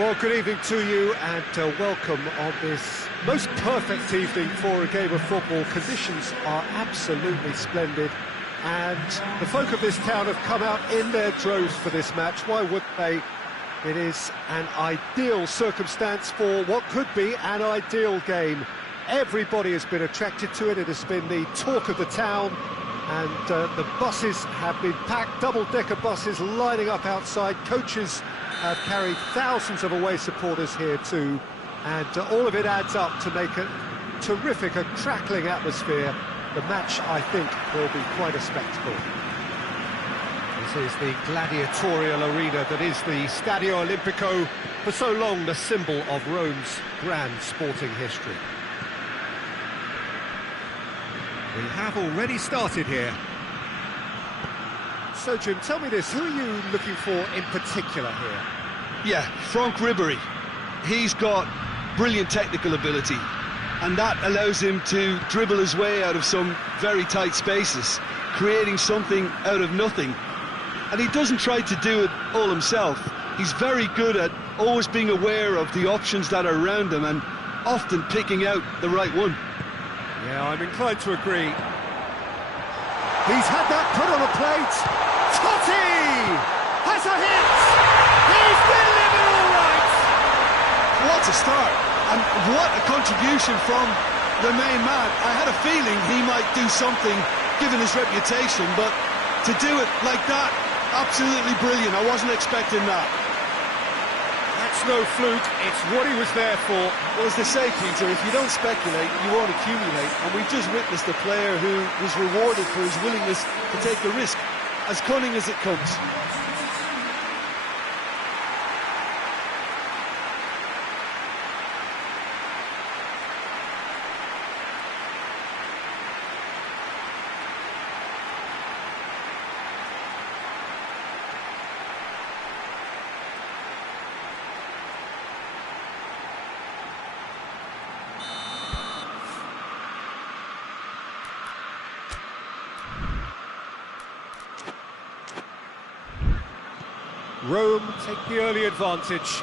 Well, good evening to you and welcome on this most perfect evening for a game of football. Conditions are absolutely splendid and the folk of this town have come out in their droves for this match. Why would they? It is an ideal circumstance for what could be an ideal game. Everybody has been attracted to it. It has been the talk of the town, and the buses have been packed, double-decker buses lining up outside. Coaches have carried thousands of away supporters here too, and all of it adds up to make a terrific, a crackling atmosphere. The match, I think, will be quite a spectacle. This is the gladiatorial arena that is the Stadio Olimpico, for so long the symbol of Rome's grand sporting history. We have already started here. So, Jim, tell me this, who are you looking for in particular here? Yeah, Franck Ribéry. He's got brilliant technical ability, and that allows him to dribble his way out of some very tight spaces, creating something out of nothing. And he doesn't try to do it all himself. He's very good at always being aware of the options that are around him and often picking out the right one. Yeah, I'm inclined to agree. He's had that put on a plate. Totti has a hit. He's delivered all right. What a start, and what a contribution from the main man. I had a feeling he might do something given his reputation, but to do it like that, absolutely brilliant. I wasn't expecting that. That's no fluke, it's what he was there for. Well, as they say, Peter, if you don't speculate, you won't accumulate. And we've just witnessed a player who was rewarded for his willingness to take a risk, as cunning as it comes. Rome take the early advantage.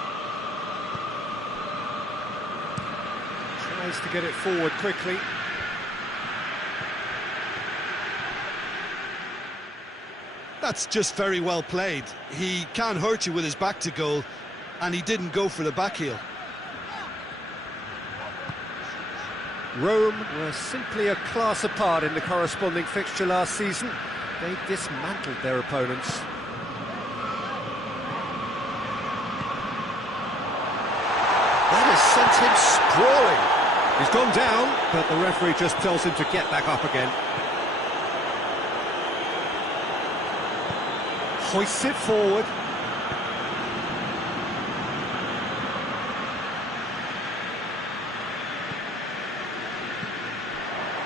Tries to get it forward quickly. That's just very well played. He can hurt you with his back to goal, and he didn't go for the back heel. Rome were simply a class apart in the corresponding fixture last season. They dismantled their opponents. Sent him sprawling. He's gone down, but the referee just tells him to get back up again. Hoists it forward.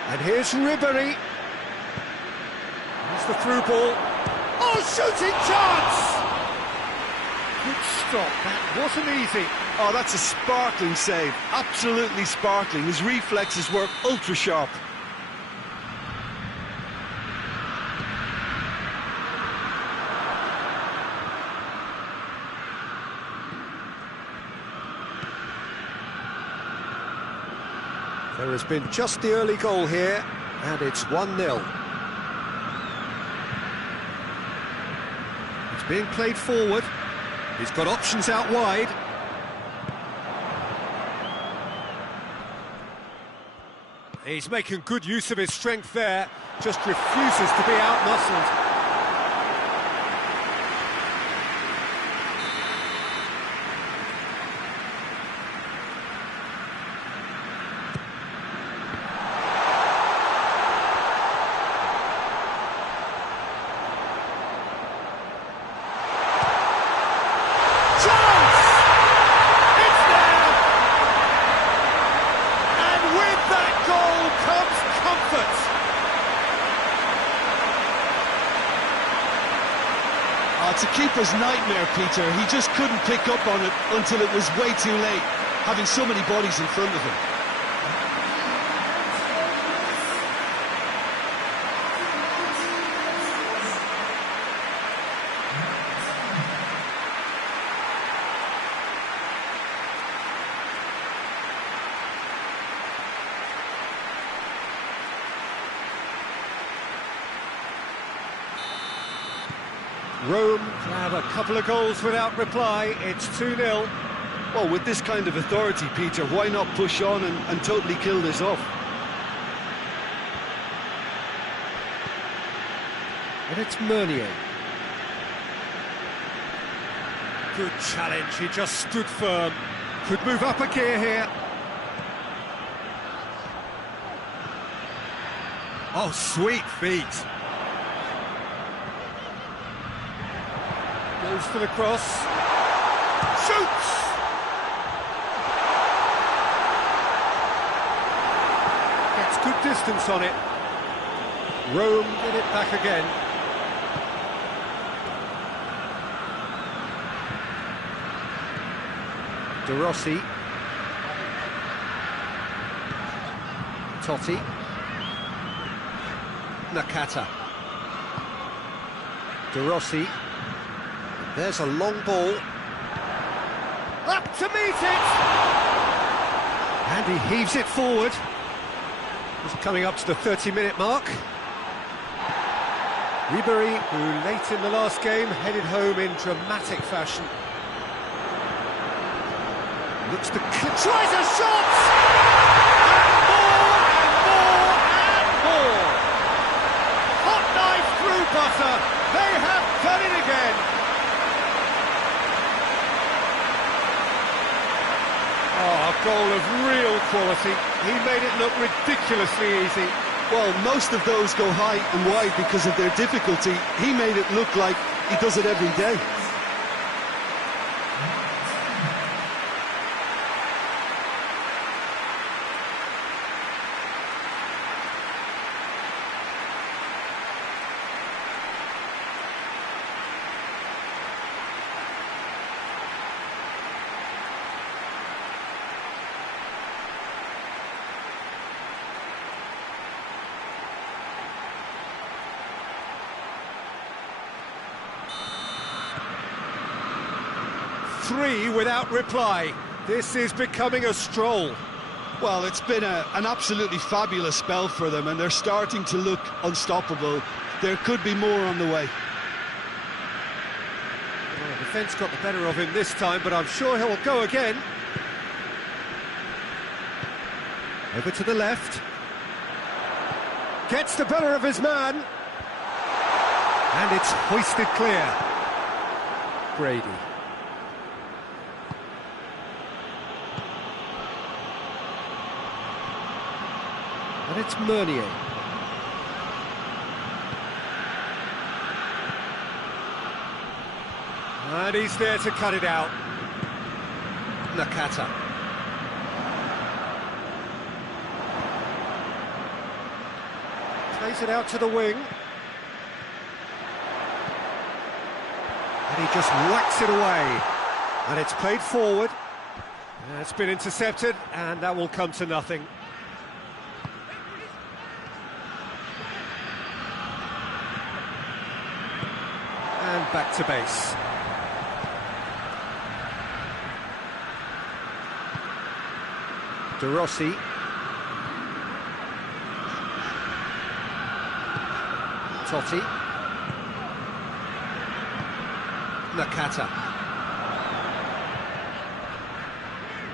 And here's Ribéry. Here's the through ball. Oh, shooting chance! Good stop, that wasn't easy. Oh, that's a sparkling save, absolutely sparkling. His reflexes were ultra sharp. There has been just the early goal here, and it's 1-0. It's being played forward. He's got options out wide. He's making good use of his strength there, just refuses to be out-muscled. It's a keeper's nightmare, Peter. He just couldn't pick up on it until it was way too late, having so many bodies in front of him. Rome have a couple of goals without reply. It's 2-0. Well, with this kind of authority, Peter, why not push on and totally kill this off? And it's Meunier. Good challenge, he just stood firm. Could move up a gear here. Oh, sweet feet. Goes for the cross. Shoots! Gets good distance on it. Rome get it back again. De Rossi. Totti. Nakata. De Rossi. There's a long ball. Up to meet it! And he heaves it forward. Just coming up to the 30-minute mark. Ribery, who late in the last game headed home in dramatic fashion. Looks to... tries a shot! And more, and more, and more! Hot knife through butter. They have done it again. Oh, a goal of real quality. He made it look ridiculously easy. Well, most of those go high and wide because of their difficulty. He made it look like he does it every day. Three without reply. This is becoming a stroll. Well, it's been an absolutely fabulous spell for them, and they're starting to look unstoppable. There could be more on the way. Well, the defence got the better of him this time, but I'm sure he'll go again. Over to the left. Gets the better of his man. And it's hoisted clear. Brady. And it's Meunier. And he's there to cut it out. Nakata. Plays it out to the wing. And he just whacks it away. And it's played forward. And it's been intercepted, and that will come to nothing. And back to base. De Rossi. Totti. Nakata.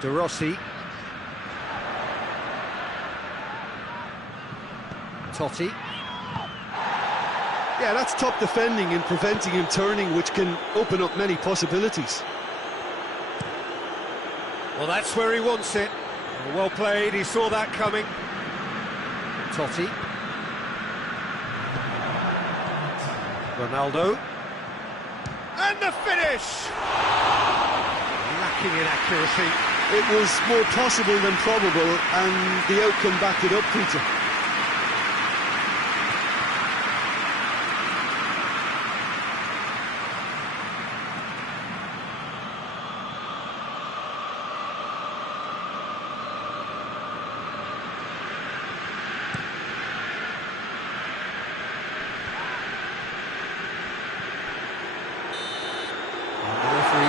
De Rossi. Totti. Yeah, that's top defending and preventing him turning, which can open up many possibilities. Well, that's where he wants it. Well played, he saw that coming. Totti. Ronaldo. And the finish! Lacking in accuracy. It was more possible than probable, and the outcome backed it up, Peter.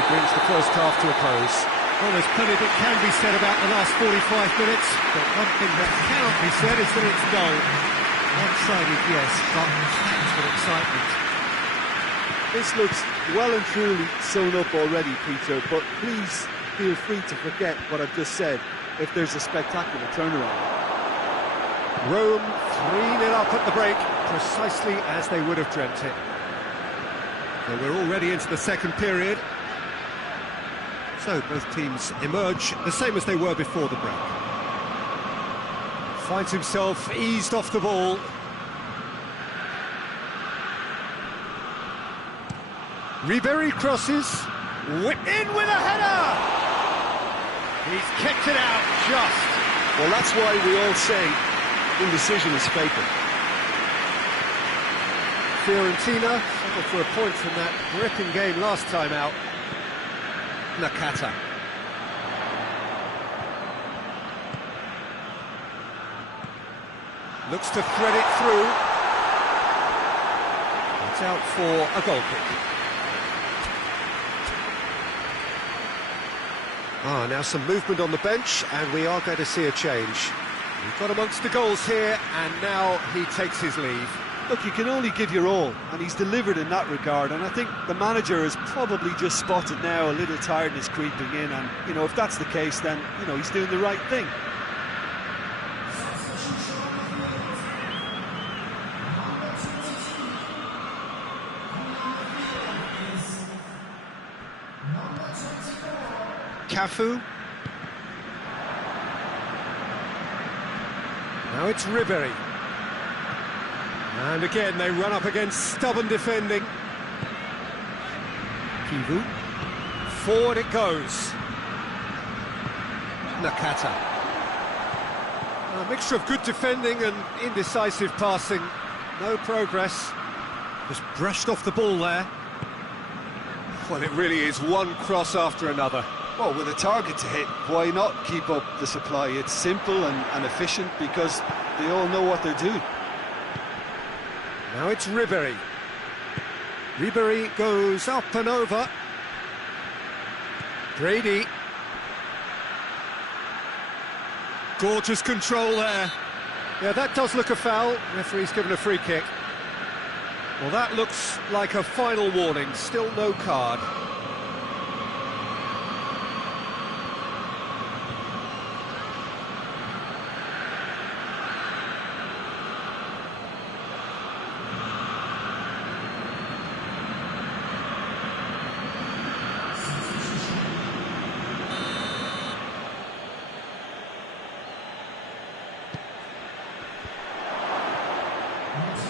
Brings the first half to a close. Well, there's plenty that can be said about the last 45 minutes, but one thing that cannot be said is that it's dull. One-sided, yes, but packed with excitement. This looks well and truly sewn up already, Peter, but please feel free to forget what I've just said if there's a spectacular turnaround. Rome 3-0 up at the break, precisely as they would have dreamt it. So we're already into the second period. So both teams emerge the same as they were before the break. Finds himself eased off the ball. Ribery crosses, whipped in with a header! He's kicked it out just. Well, that's why we all say indecision is fatal. Fiorentina settled for a point from that gripping game last time out. Nakata. Looks to thread it through. It's out for a goal kick. Now some movement on the bench, and we are going to see a change. We've got amongst the goals here, and now he takes his leave. Look, you can only give your all, and he's delivered in that regard, and I think the manager has probably just spotted now a little tiredness creeping in, and, you know, if that's the case, then, you know, he's doing the right thing. Cafu. Now it's Ribery. And again they run up against stubborn defending. Kivu. Forward it goes. Nakata. A mixture of good defending and indecisive passing. No progress. Just brushed off the ball there. Well, it really is one cross after another. Well, with a target to hit, why not keep up the supply? It's simple and efficient because they all know what they're doing. Now it's Ribery. Ribery goes up and over. Brady. Gorgeous control there. Yeah, that does look a foul. Referee's given a free kick. Well, that looks like a final warning. Still no card.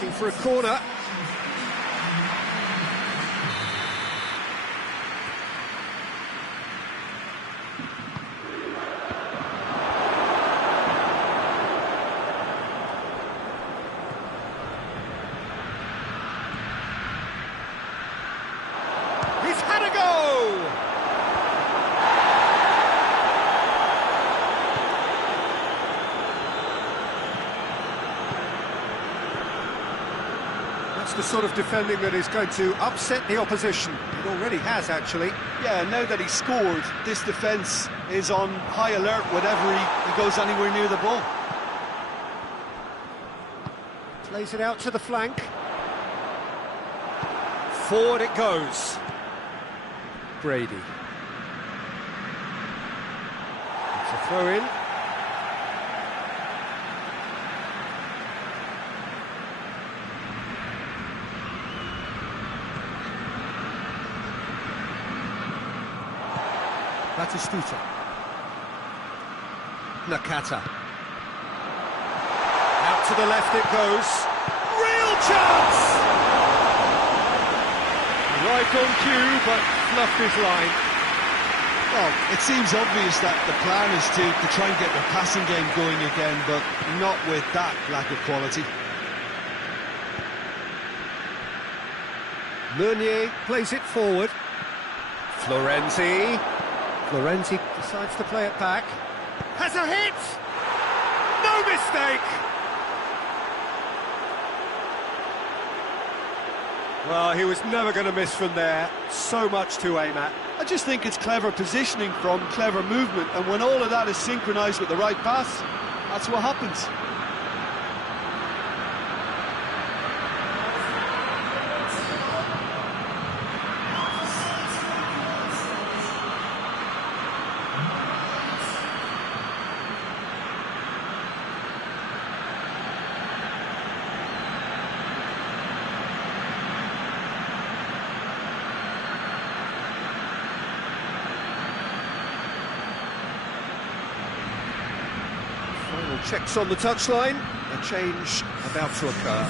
Looking for a corner. He's had a go! That's the sort of defending that is going to upset the opposition. It already has, actually. Yeah, now that he's scored, this defence is on high alert whenever he goes anywhere near the ball. Plays it out to the flank. Forward it goes. Brady. It's a throw in. Batistuta. Nakata. Out to the left it goes. Real chance! Right on cue, but fluffed his line. Well, it seems obvious that the plan is to try and get the passing game going again, but not with that lack of quality. Meunier plays it forward. Florenzi decides to play it back. Has a hit! No mistake! Well, he was never going to miss from there. So much to aim at. I just think it's clever positioning from clever movement, and when all of that is synchronised with the right pass, that's what happens. Checks on the touchline, a change about to occur.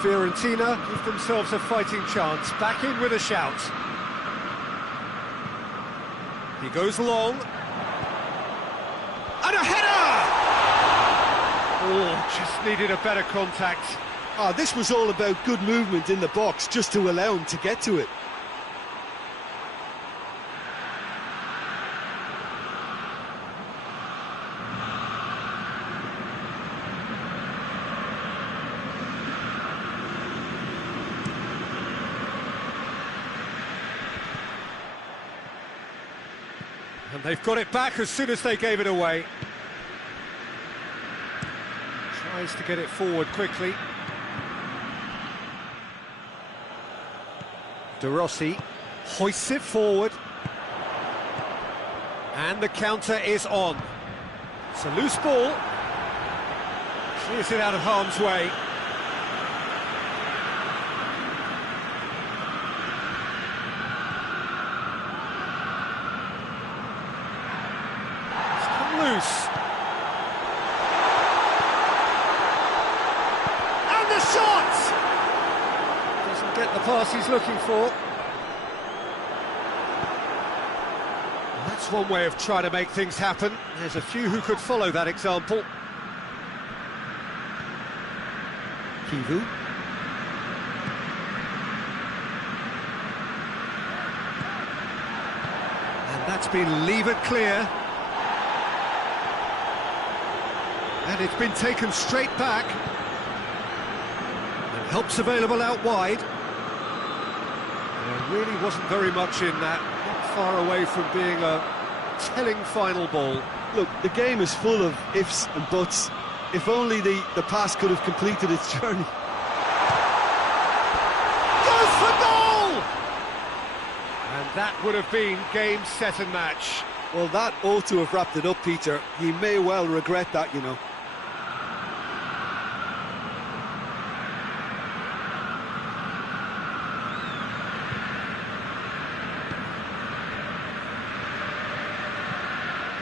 Fiorentina give themselves a fighting chance, back in with a shout. He goes long. And a header! Oh, just needed a better contact. This was all about good movement in the box, just to allow him to get to it. And they've got it back as soon as they gave it away. Tries to get it forward quickly. De Rossi hoists it forward. And the counter is on. It's a loose ball. Clears it out of harm's way. Loose. And the shot! Doesn't get the pass he's looking for. And that's one way of trying to make things happen. There's a few who could follow that example. Kivu. And that's been levered clear. And it's been taken straight back. And help's available out wide. There really wasn't very much in that. Not far away from being a telling final ball. Look, the game is full of ifs and buts. If only the pass could have completed its journey. Goes for goal! And that would have been game, set and match. Well, that ought to have wrapped it up, Peter. He may well regret that, you know.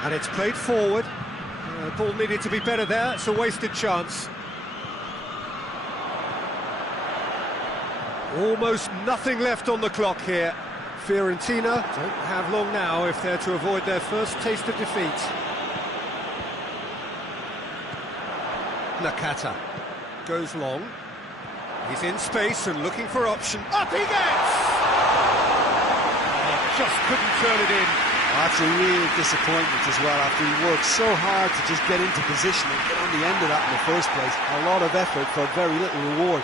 And it's played forward. The ball needed to be better there. It's a wasted chance. Almost nothing left on the clock here. Fiorentina don't have long now if they're to avoid their first taste of defeat. Nakata goes long. He's in space and looking for option. Up he gets! Oh, just couldn't turn it in. That's a real disappointment as well, after he worked so hard to just get into position and get on the end of that in the first place. A lot of effort for very little reward.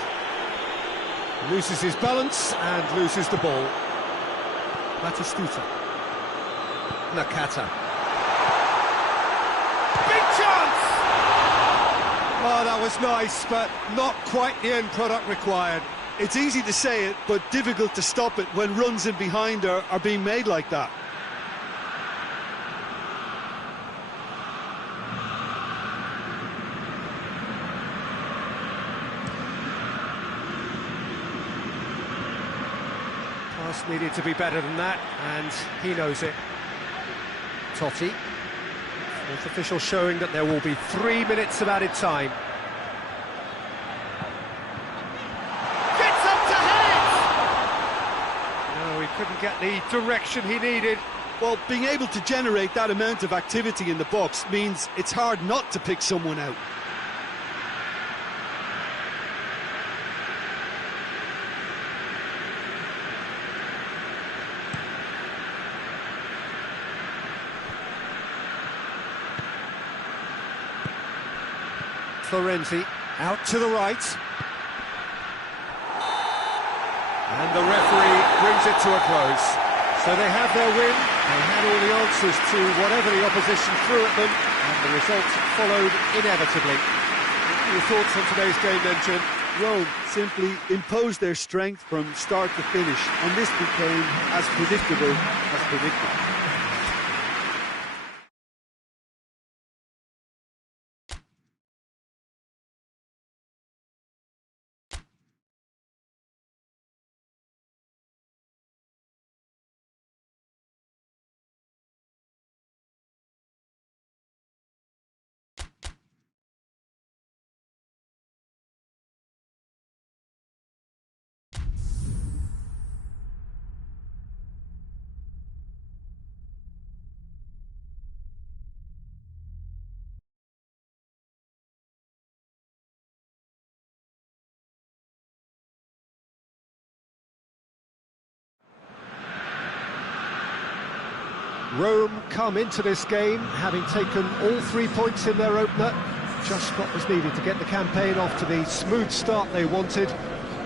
Loses his balance and loses the ball. Batistuta. Nakata. Big chance! Oh, that was nice, but not quite the end product required. It's easy to say it, but difficult to stop it when runs in behind are being made like that. Pass needed to be better than that, and he knows it. Totti. Fourth official showing that there will be 3 minutes of added time. Gets up to head it! No, he couldn't get the direction he needed. Well, being able to generate that amount of activity in the box means it's hard not to pick someone out. Florenzi out to the right. And the referee brings it to a close. So they have their win, they had all the answers to whatever the opposition threw at them, and the results followed inevitably. What are your thoughts on today's game then, Jim? Rome simply imposed their strength from start to finish, and this became as predictable as predicted. Rome come into this game having taken all 3 points in their opener. Just what was needed to get the campaign off to the smooth start they wanted.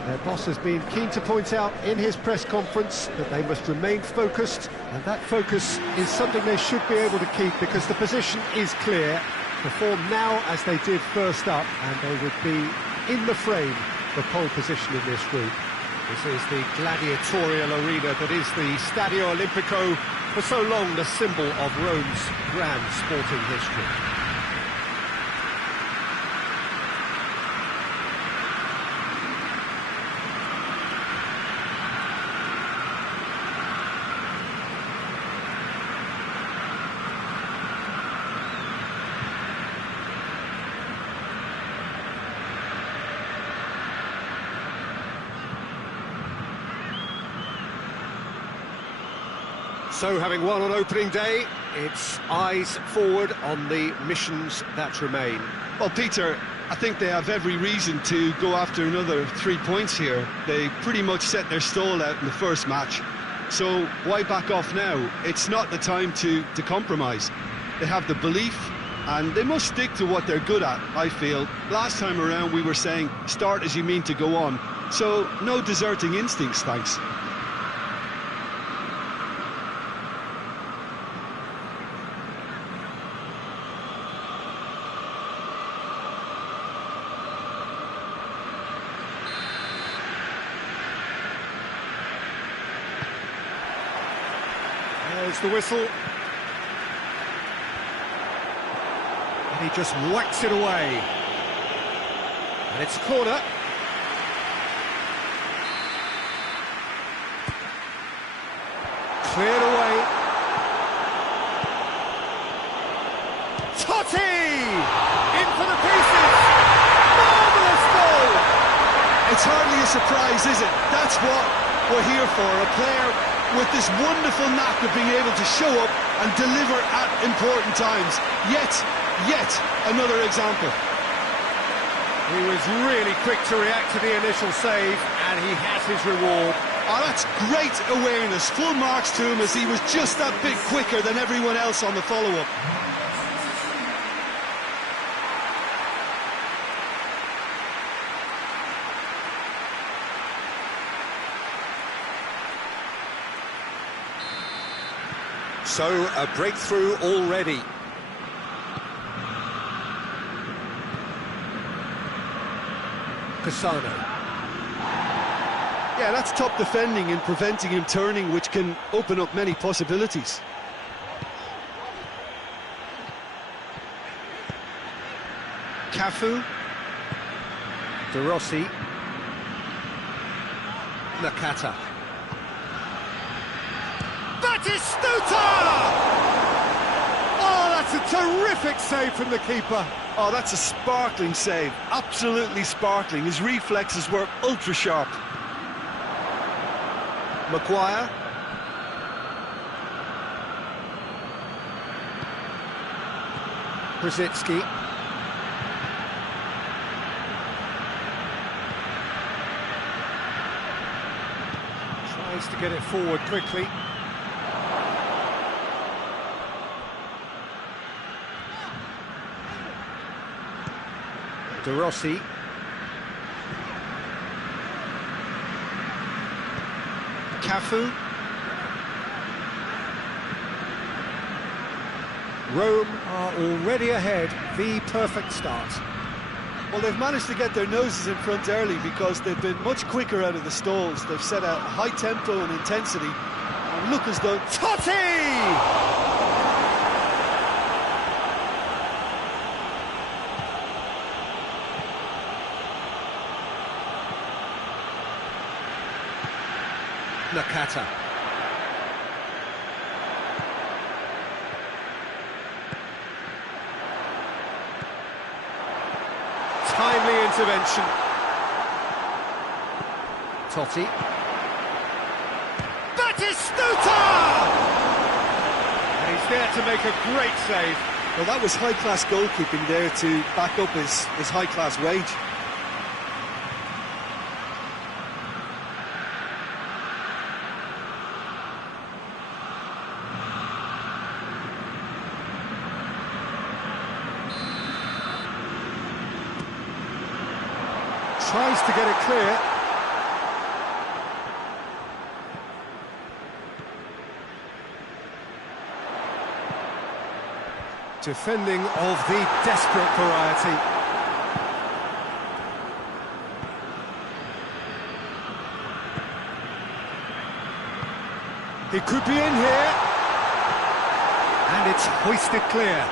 Their boss has been keen to point out in his press conference that they must remain focused, and that focus is something they should be able to keep because the position is clear. Perform now as they did first up, and they would be in the frame for pole position in this group. This is the gladiatorial arena that is the Stadio Olimpico, for so long the symbol of Rome's grand sporting history. So, having won on opening day, it's eyes forward on the missions that remain. Well, Peter, I think they have every reason to go after another 3 points here. They pretty much set their stall out in the first match. So why back off now? It's not the time to compromise. They have the belief, and they must stick to what they're good at, I feel. Last time around we were saying, start as you mean to go on. So no deserting instincts, thanks. There's the whistle. And he just whacks it away. And it's a corner. Cleared away. Totti! In for the pieces! Marvellous goal! It's hardly a surprise, is it? That's what we're here for, a player with this wonderful knack of being able to show up and deliver at important times. Yet another example. He was really quick to react to the initial save, and he has his reward. Oh, that's great awareness. Full marks to him as he was just that bit quicker than everyone else on the follow-up. So, a breakthrough already. Cassano. Yeah, that's top defending and preventing him turning, which can open up many possibilities. Cafu. De Rossi. Nakata. Batistuta! Oh, that's a terrific save from the keeper. Oh, that's a sparkling save. Absolutely sparkling. His reflexes were ultra sharp. Maguire. Brzezinski. Tries to get it forward quickly. De Rossi. Cafu. Rome are already ahead, the perfect start. Well, they've managed to get their noses in front early because they've been much quicker out of the stalls. They've set a high tempo and intensity. And look as though... Totti! Nakata. Timely intervention. Totti. Batistuta! And he's there to make a great save. Well, that was high-class goalkeeping there to back up his high-class wage. tries to get it clear. Defending of the desperate variety. He could be in here. And it's hoisted clear.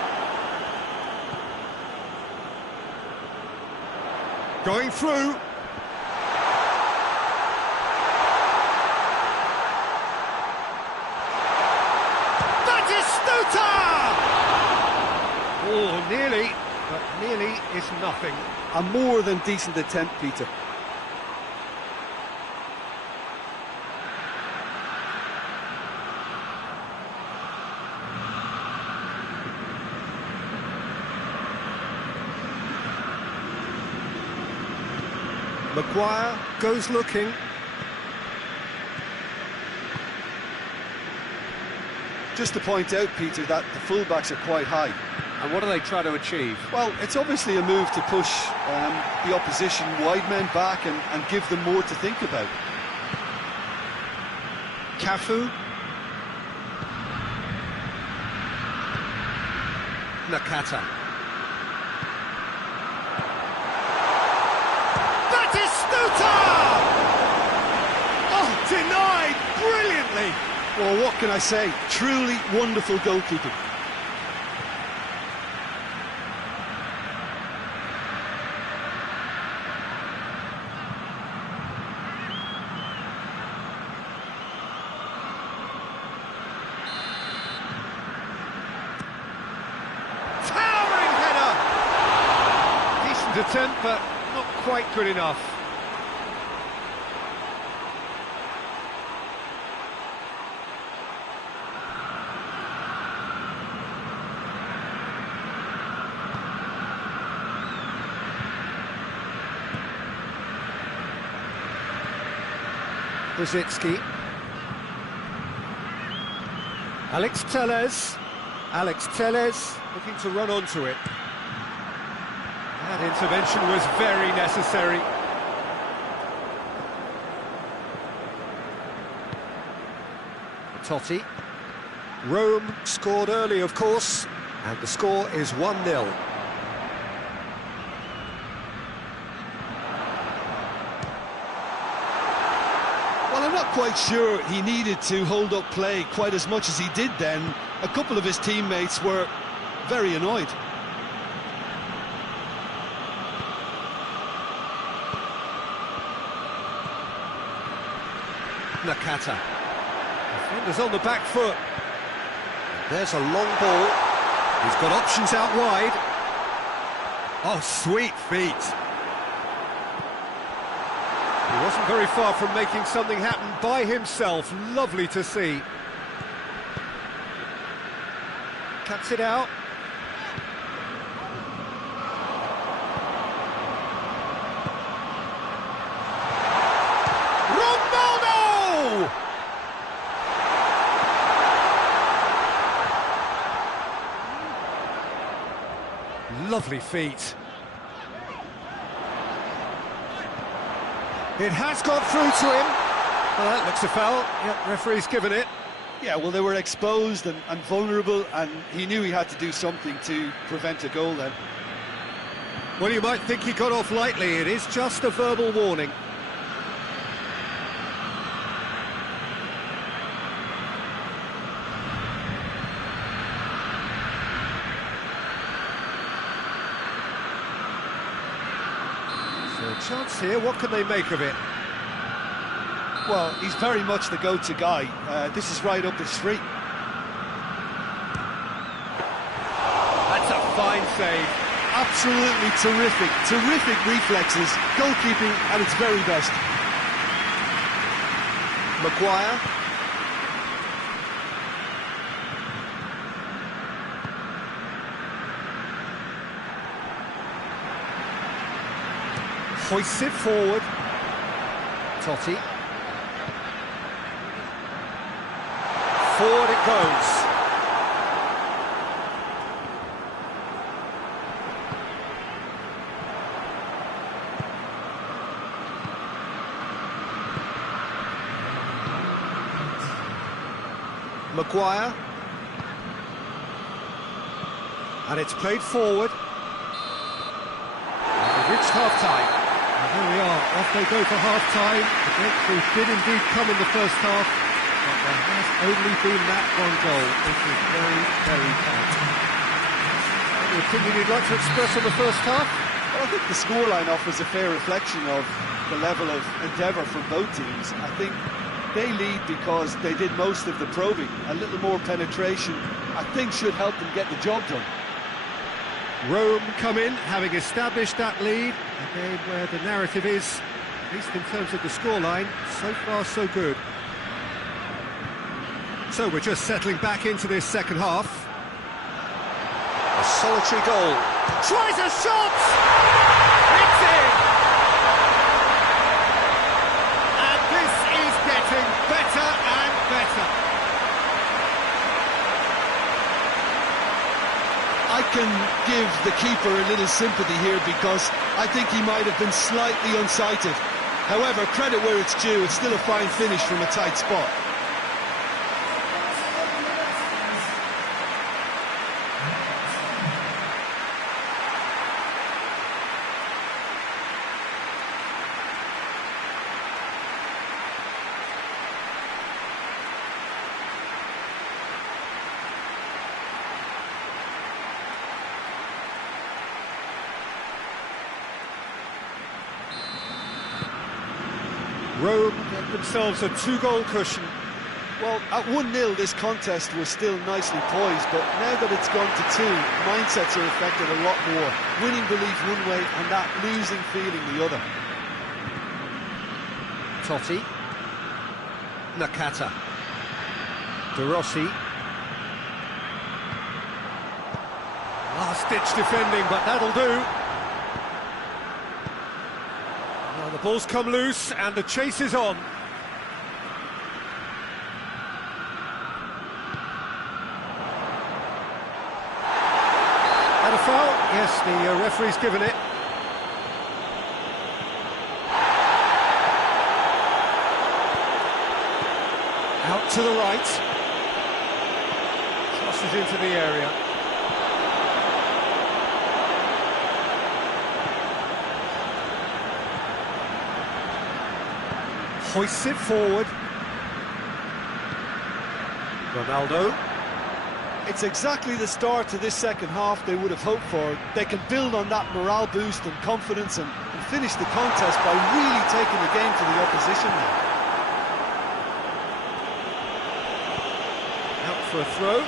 Going through. Oh, nearly, but nearly is nothing. A more than decent attempt, Peter. Maguire goes looking. Just to point out, Peter, that the fullbacks are quite high. And what do they try to achieve? Well, it's obviously a move to push the opposition wide men back and give them more to think about. Cafu. Nakata. Batistuta! Oh, denied brilliantly. Well, what can I say? Truly wonderful goalkeeping. Attempt, but not quite good enough. Brzezinski. Alex Telles. Alex Telles looking to run onto it. That intervention was very necessary. Totti. Rome scored early, of course, and the score is 1-0. Well, I'm not quite sure he needed to hold up play quite as much as he did then. A couple of his teammates were very annoyed. Nakata. Defenders on the back foot. There's a long ball. He's got options out wide. Oh, sweet feet. He wasn't very far from making something happen by himself. Lovely to see. Cuts it out. Lovely feet. It has got through to him. Well, that looks a foul. Yep, referee's given it. Yeah, well, they were exposed and vulnerable, and he knew he had to do something to prevent a goal then. Well, you might think he got off lightly. It is just a verbal warning. Chance here, what can they make of it? Well, he's very much the go-to guy. This is right up his street. That's a fine save. Absolutely terrific, terrific reflexes, goalkeeping at its very best. Maguire. Hoists it forward. Totti. Forward it goes. Maguire. And it's played forward. And we've reached half-time. And there we are, off they go for half-time. The breakthrough did indeed come in the first half, but there has only been that one goal. This is very, very tight. Any opinion you'd like to express on the first half? Well, I think the scoreline offers a fair reflection of the level of endeavour from both teams. I think they lead because they did most of the probing. A little more penetration, I think, should help them get the job done. Rome come in, having established that lead, a game where the narrative is, at least in terms of the scoreline, so far so good. So we're just settling back into this second half. A solitary goal. Tries a shot! It's in! And this is getting better and better. I can give the keeper a little sympathy here because I think he might have been slightly unsighted. However, credit where it's due, it's still a fine finish from a tight spot. Rome get themselves a 2-goal cushion. Well, at 1-0 this contest was still nicely poised, but now that it's gone to 2, mindsets are affected a lot more. Winning belief one way and that losing feeling the other. Totti. Nakata. De Rossi. Last-ditch defending, but that'll do. Well, the ball's come loose and the chase is on. And a foul? Yes, the referee's given it. Out to the right. Crosses into the area. Hoists it forward. Ronaldo. It's exactly the start to this second half they would have hoped for. They can build on that morale boost and confidence and finish the contest by really taking the game to the opposition now. Out for a throw.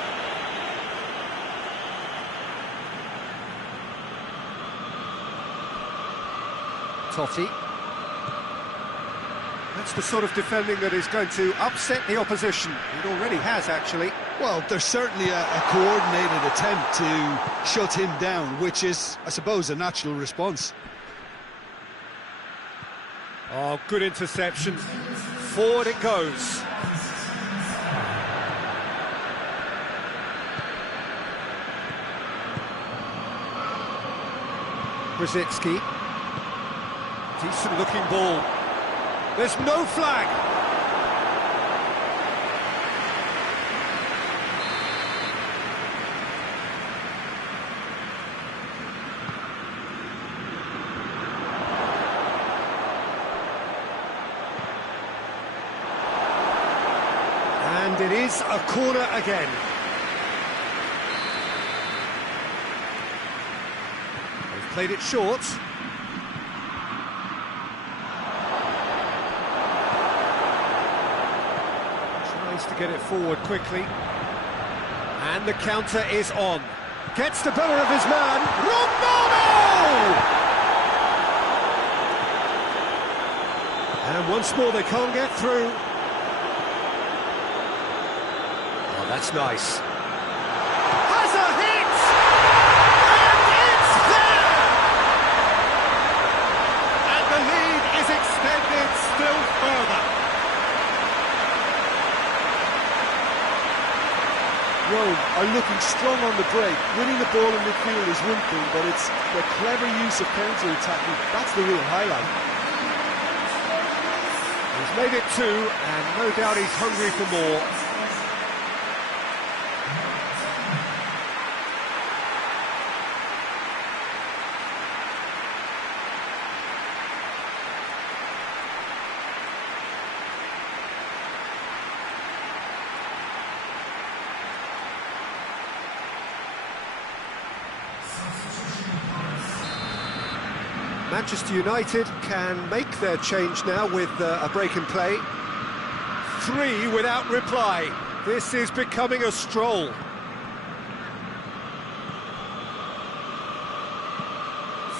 Totti. That's the sort of defending that is going to upset the opposition. It already has, actually. Well, there's certainly a coordinated attempt to shut him down, which is, I suppose, a natural response. Oh, good interception. Forward it goes. Brzezinski. Decent looking ball. There's no flag. And it is a corner again. They've played it short. To get it forward quickly, and the counter is on. Gets the better of his man, Ronaldo! And once more they can't get through. Oh, that's nice. Has a hit! And it's there! And the lead is extended still further. Rome are looking strong on the break. Winning the ball in midfield is one thing, but it's the clever use of counter-attacking. That's the real highlight. He's made it 2, and no doubt he's hungry for more. Manchester United can make their change now with a break in play. 3 without reply. This is becoming a stroll.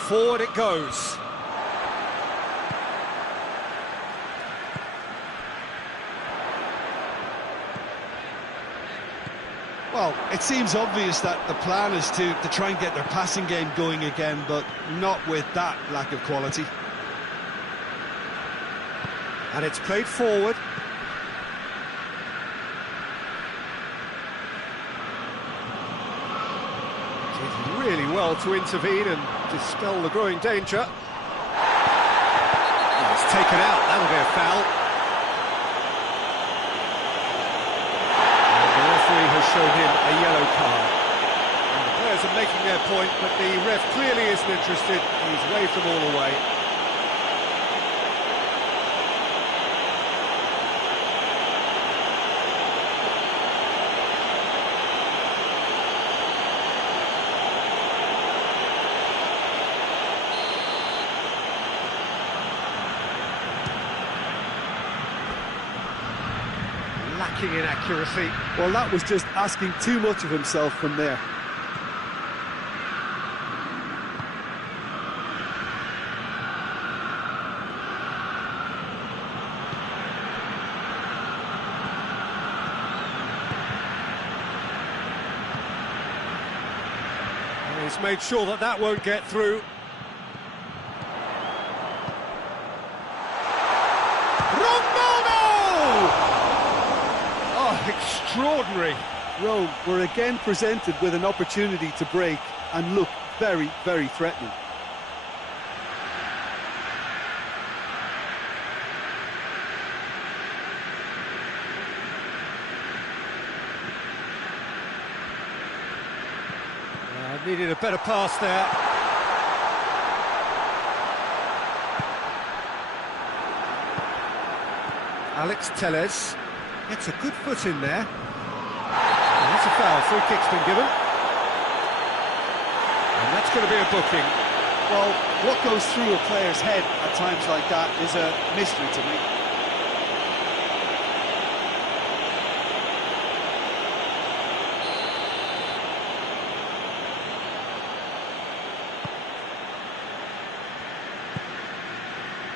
Forward it goes. Well, it seems obvious that the plan is to try and get their passing game going again, but not with that lack of quality. And it's played forward. Did really well to intervene and dispel the growing danger. Oh, it's taken out, that'll be a foul. Has shown him a yellow card. And the players are making their point, but the ref clearly isn't interested. He's waved them all away. Lacking in accuracy. Well, that was just asking too much of himself from there. And he's made sure that that won't get through. Extraordinary. Rome were again presented with an opportunity to break and look very, very threatening. Needed a better pass there. Alex Telles gets a good foot in there. And that's a foul. Free kick's been given. And that's going to be a booking. Well, what goes through a player's head at times like that is a mystery to me.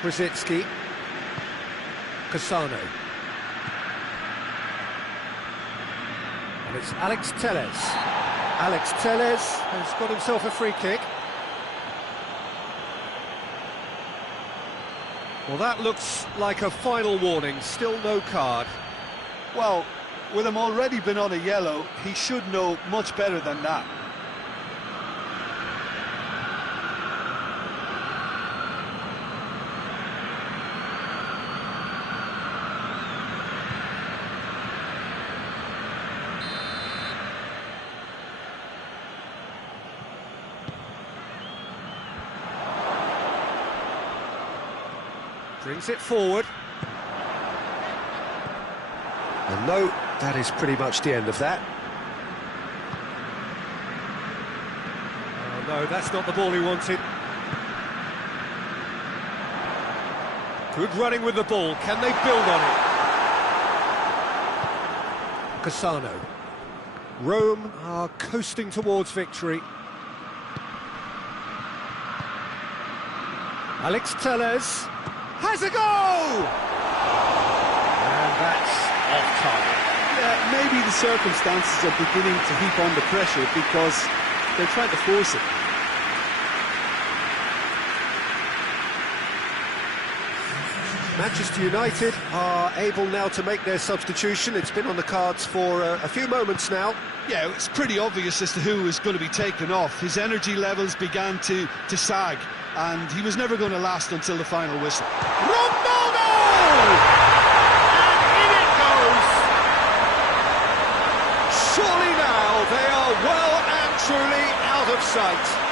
Brzezinski. Cassano. And it's Alex Telles. Alex Telles has got himself a free kick. Well, that looks like a final warning. Still no card. Well, with him already been on a yellow, he should know much better than that. Brings it forward. And no, that is pretty much the end of that. Oh no, that's not the ball he wanted. Good running with the ball. Can they build on it? Cassano. Rome are coasting towards victory. Alex Telles has a goal! And that's off target. Yeah, maybe the circumstances are beginning to heap on the pressure because they're trying to force it. Manchester United are able now to make their substitution. It's been on the cards for a few moments now. Yeah, it's pretty obvious as to who was going to be taken off. His energy levels began to sag, and he was never going to last until the final whistle. Ronaldo! And in it goes! Surely now they are well and truly out of sight.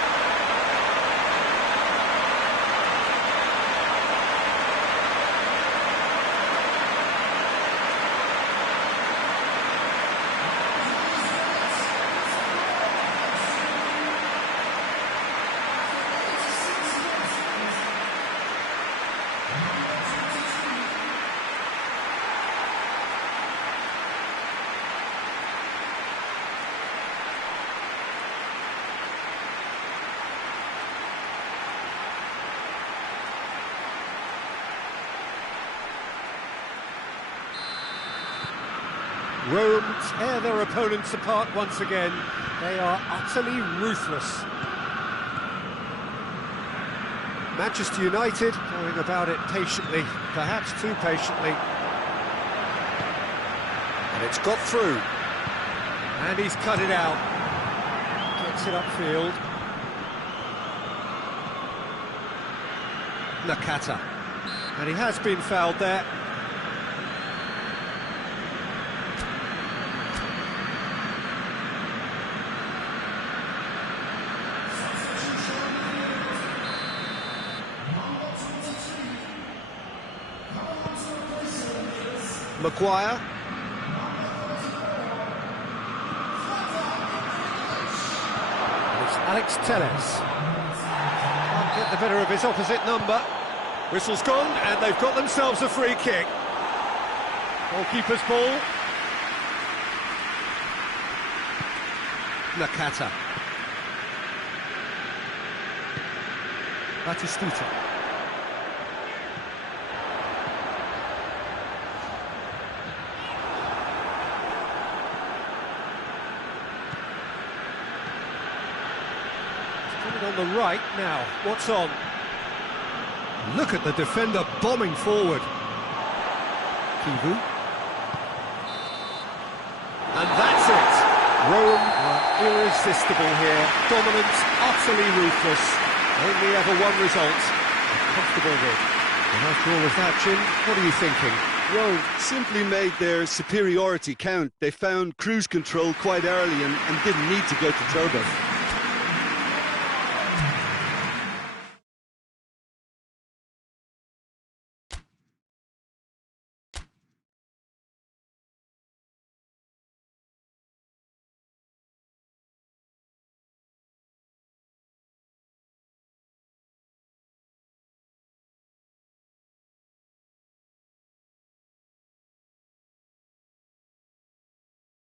Rome tear their opponents apart once again. They are utterly ruthless. Manchester United going about it patiently, perhaps too patiently. And it's got through. And he's cut it out. Gets it upfield. Nakata. And he has been fouled there. Maguire. And it's Alex Telles. Can't get the better of his opposite number. Whistle's gone, and they've got themselves a free kick. Goalkeeper's ball. Nakata. Batistuta. On the right now, what's on? Look at the defender bombing forward. Kivu. And that's it. Rome are irresistible here. Dominant, utterly ruthless. Only ever one result. Comfortable with. And after all of that, Jim, what are you thinking? Rome simply made their superiority count. They found cruise control quite early and didn't need to go to turbo.